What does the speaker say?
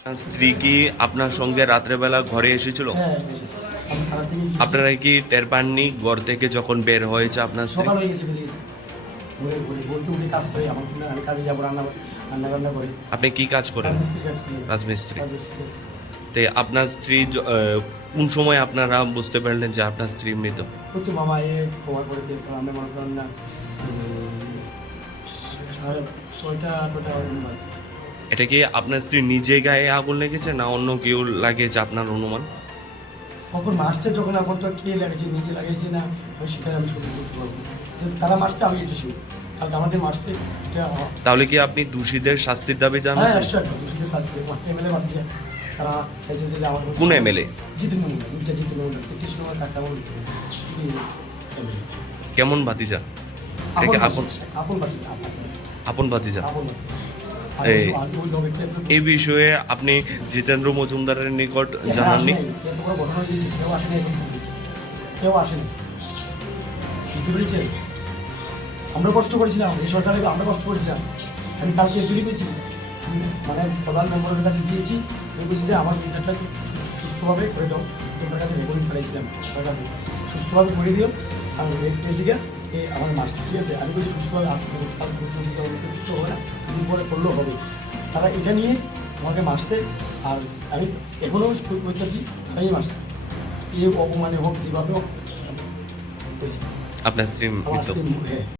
আপনার স্ত্রী কি আপনার সঙ্গে রাত্রেবেলা ঘরে এসেছিল? হ্যাঁ এসেছে আমি থানা থেকে গিয়েছি। আপনারা কি টের পাননি ঘর থেকে যখন বের হয়েছে আপনার স্ত্রী? সকাল হয়ে গেছে বেরিয়ে ঘুরে ঘুরে বলতে উঠে কাজ করে আমার জন্য আমি কাজে যাব রান্না রান্না বান্না করে। আপনি কি কাজ করেন? রাজমিস্ত্রি তো আপনার স্ত্রী কোন সময় আপনারা বুঝতে পারলেন যে আপনার স্ত্রী মৃত? প্রতি মামা এ খবর করে দিয়ে আমি মনে করেন না ছয়টা আটটা এটা কি আপনার স্ত্রী নিজে গায়ে আগুন লেগেছে না অন্য কেউ লাগিয়েছে আপনার অনুমান? কখন মারছে যখন এখন তো কে লাগিয়েছে নিজে লাগিয়েছে না আমি সেটা আমি শুরু করতে পারব যে তারা মারছে আমি এটা শিখব কালকে আমাদের মারছে এটা তাহলে কি আপনি দোষীদের শাস্তির দাবি হ্যাঁ জানাচ্ছেন একশো একটা দূষিত সাথে এমএলএ বাদিছে তারা চাইছে যে আমার কোন এমএলএ? জিতু মন্ডল মির্জা জিতু মন্ডল তেত্রিশ নম্বর কাটটা বলতে কেমন ভাতিজা? আপন বাদি আপন ভাতিজা আপন বাদি এই- বিষয়ে আপনি জিতেন্দ্র মজুমদারের নিকট জানাননি। এত বড় ঘটনা দিয়েছে কেউ আসেনি বুঝতে পেরেছেন? আমরা কষ্ট করেছিলাম এই সরকারে আমরা কষ্ট করেছিলাম। আমি কালকে তুলে পেয়েছি। মানে প্রধান মেম্বারের কাছে দিয়েছি। আমি বলছি যে আমার বিচারটা সুস্থভাবে করে দাও। তোমার কাছে রেকর্ডিং করাইছিলাম তার কাছে। সুস্থভাবে করে দিও আমি মেডিকেল এ আমার মার্কস আছে? আমি বলছি সুস্থভাবে আসব কাল আমাকে কিছু হবে না। দুদিন পরে করলেও হবে। তারা এটা নিয়ে আমাকে মারছে। আর আমি এখনও করতেছি তারাই মারছে। এ অপমানে হোক যেভাবে হোক। আপনার স্ত্রী, হ্যাঁ।